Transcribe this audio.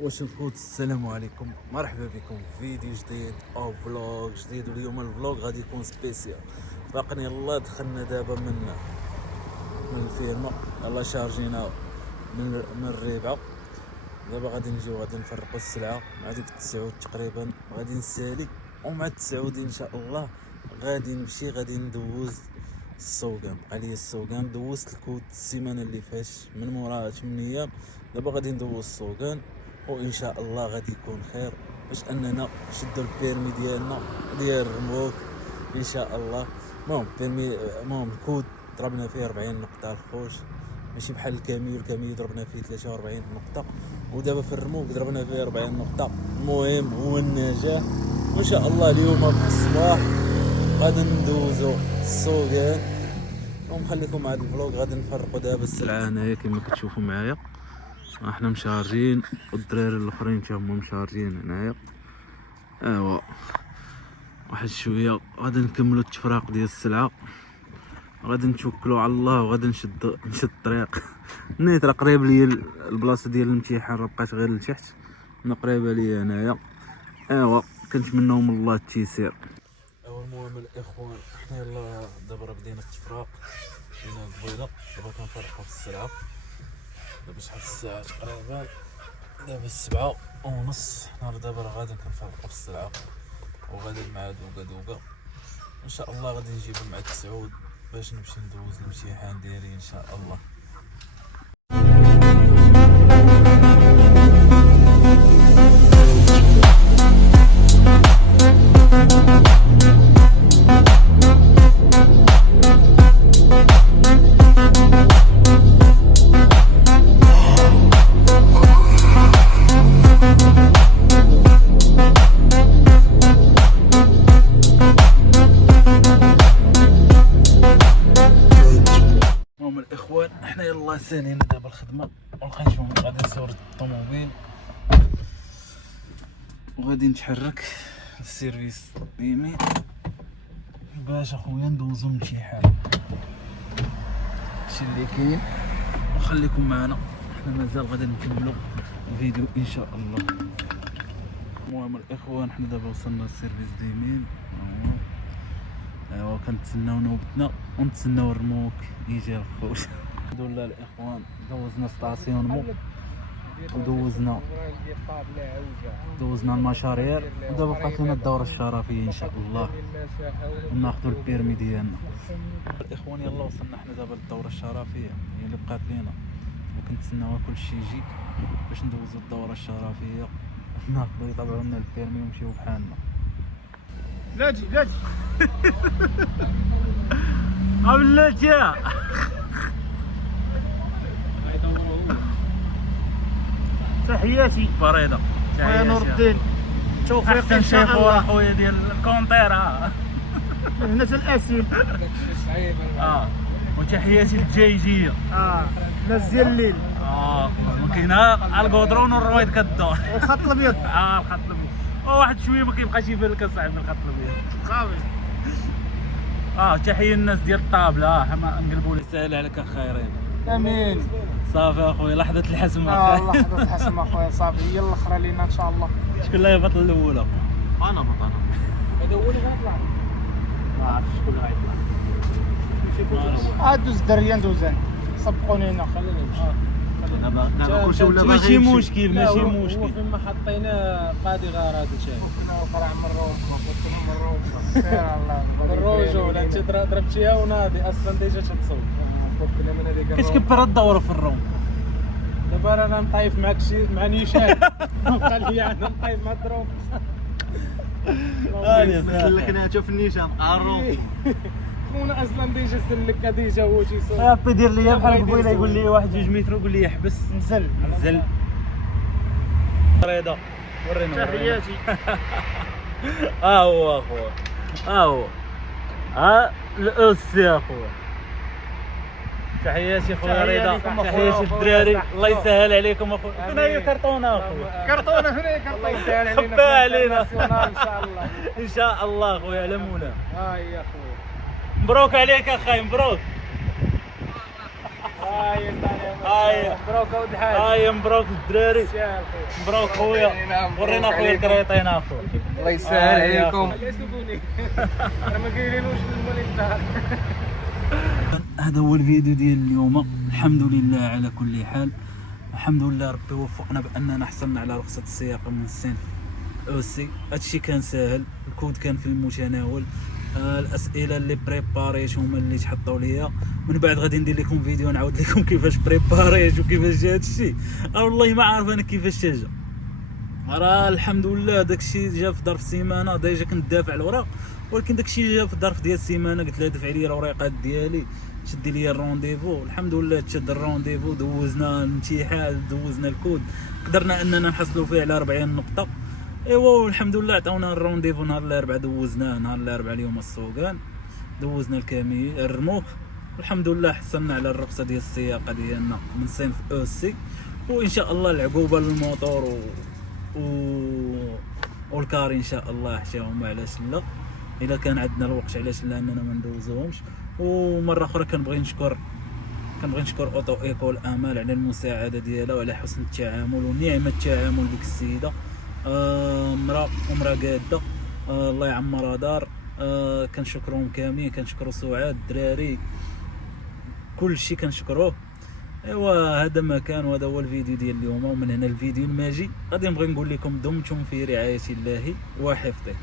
واش الخوت، السلام عليكم، مرحبا بكم في فيديو جديد او فلوغ جديد. واليوم الفلوغ غادي يكون سبيسيال. باقي يلا دخلنا دابا من الفيرما، يلا شارجينا من الربعه. دابا غادي نجيو غادي نفرقوا السلعه مع ديك 9 تقريبا، غادي نسالي، ومع 9 ان شاء الله غادي نمشي غادي ندوز السوقان. بقى لي السوقان دوزت الكوت السيمانه اللي فات من موراها 8 ايام. دابا غادي ندوز السوقان وان شاء الله غادي يكون خير باش اننا نشدو البيرمي ديالنا ديال الرموك ان شاء الله. المهم الكود ضربنا فيه 40 نقطه الخوش، ماشي بحال الكاميو ضربنا فيه 43 نقطه، ودابا في الرموك ضربنا فيه 40 نقطه. المهم هو النجاح، وان شاء الله اليوم في الصباح غادي ندوزو السوقان. ونخليكم مع هذا الفلوق. غادي نفرقوا دابا السلعه هنايا كما كتشوفوا معايا، احنا مشارجين والدراري الاخرين حتى هما مشارجين هنايا. ايوا واحد شويه غادي نكملوا التفراق ديال السلعه، غادي نتوكلوا على الله وغادي نشد الطريق. نيت راه قريب ليا البلاصه ديال الامتحان، راه بقات غير لتحت، انا قريبه ليا هنايا. ايوا كنتمناو من الله التيسير. ايوا المهم الاخوان، احنا يلا دابا راه بدينا التفراق، بدينا القبيله. دابا كنفرقوا في السلعه. دابا شحال الساعه تقريبا؟ دابا 7:30. حنا دابا راه غادي كنفرقوا في السلعه وغادي مع دوكا ان شاء الله. غادي نجيبو مع 9 باش نمشي ندوز الامتحان ديالي ان شاء الله. الاخوان احنا يلا سالينا دابا الخدمه، ونخرجوا غادي نصور الطوموبيل وغادي نتحرك للسيرفيس يمين باش اخويا ندوزو الامتحان. هادشي اللي كاين، وخليكم معنا، احنا مازال غادي نكملوا الفيديو ان شاء الله. المهم الاخوان احنا دابا وصلنا للسيرفيس يمين. ايوا كنتسناو نوبتنا ونتسناو الرموك يجي الخوش. الحمد لله الاخوان، دوزنا ستاسيون ودوزنا المشاريع، ودابا بقات لنا الدوره الشرفيه ان شاء الله وناخذوا البيرمي ديالنا. الاخوان يلا وصلنا حنا دابا للدوره الشرفيه هي اللي بقات لنا، وكنتسناو كلشي يجي باش ندوزوا الدوره الشرفيه وناخذوا يطلعوا لنا البيرمي ونمشيو بحالنا. لاجي بلاتي تحياتي بريده خويا نور الدين، توفيق ان شاء الله. خويا ديال الكونطير مهنة الاسيل. وتحياتي للجايجيه ناس ديال الليل. كاينه الكودرون والرويد كدور الخط الابيض. الخط الابيض واحد شويه ما كيبقاش يبان لك اصاحبي من الخط الابيض صافي. تحيه الناس ديال الطابله، حما نقلبوا لي سهل عليك الخيرين. امين. صافي اخويا لحظه الحسم. لحظة الحسم اخويا، صافي هي الاخرى لينا ان شاء الله. شكون اللي هيبطل الاول؟ انا بطل. هذا هو اللي غيطلع. ما عرفتش شكون اللي غيطلع. دوز الدريه ندوزان، سبقوني هنا. خلينا نمشي. دابا كلشي ولا ماشي مشكل. فيما حطينا قاضي غير هذا الشيء. فرع من الرجوله انت ضربتيها وناضي اصلا ديجا تتصوت. كتكبر الدوره في الروم. دابا انا نطايف معك مع نيشان. قال لي انا نطايف مع الدروم. سلكنا شوف النيشان الروم. خونا اصلا ديجا سلك ديجا هو تيصوت. يا ربي دير لي بحال قبيله يقول لي 1-2 متر ويقول لي يحبس. نزل رضا ورينا تحياتي. هو اخويا، هو الاس اخويا. تحياتي خويا رضا، تحياتي الدراري، الله يسهل عليكم اخويا. فين هي كرتونه اخويا؟ كرتونه فين؟ الله يسهل علينا. خباها علينا ان شاء الله. ان شاء الله اخويا على مولانا. هي اخويا، مبروك عليك اخاي، مبروك. هاي مبروك اولد الحاج. هاي مبروك الدراري، يا مبروك خويا. ورينا خويا الكريطين اخو. الله يسهل عليكم. راه ما كاينينوش المولي الدار. هذا هو الفيديو ديال اليوم. الحمد لله على كل حال، الحمد لله ربي وفقنا باننا حصلنا على رخصه السياقه من الصنف اوسي. هادشي كان ساهل، الكود كان في المتناول. الاسئله اللي بريباريت هما اللي تحطوا ليا. من بعد غادي ندير لكم فيديو نعاود لكم كيفاش بريباريت وكيفاش جا هادشي. والله ما عارف انا كيفاش جا. راه الحمد لله داكشي جا في ظرف سيمانه. ديجا كنت دافع الوراق، ولكن داكشي جا في الظرف ديال السيمانه. قلت لها دفعي لي الوريقات ديالي، شدي لي الرونديفو. الحمد لله تشد الرونديفو، دوزنا الامتحان، دوزنا الكود، قدرنا اننا نحصلوا فيه على 40 نقطه. ايوا والحمد لله عطاونا الرونديفو نهار الاربعاء. دوزناه نهار الاربعاء اليوم السوقان، دوزنا الكامي الرموك. الحمد لله حصلنا على الرخصه ديال السياقه ديالنا من صنف او سي. وان شاء الله العقوبه للموتور والكاري ان شاء الله حشاهم، علاش لا، الا كان عندنا الوقت علاش لا اننا ما ندوزوهمش. ومره اخرى كنبغي نشكر اوتو ايكول امال على المساعده ديالها وعلى حسن التعامل ونعمه التعامل ديك السيده. مرا قاده، الله يعمرها دار. كنشكرهم كاملين، كنشكروا سعاد الدراري، كل شيء كنشكروه. ايوا هذا ما كان، وهذا هو الفيديو ديال اليوم. ومن هنا الفيديو الماجي غادي نبغي نقول لكم دمتم في رعايه الله وحفظه.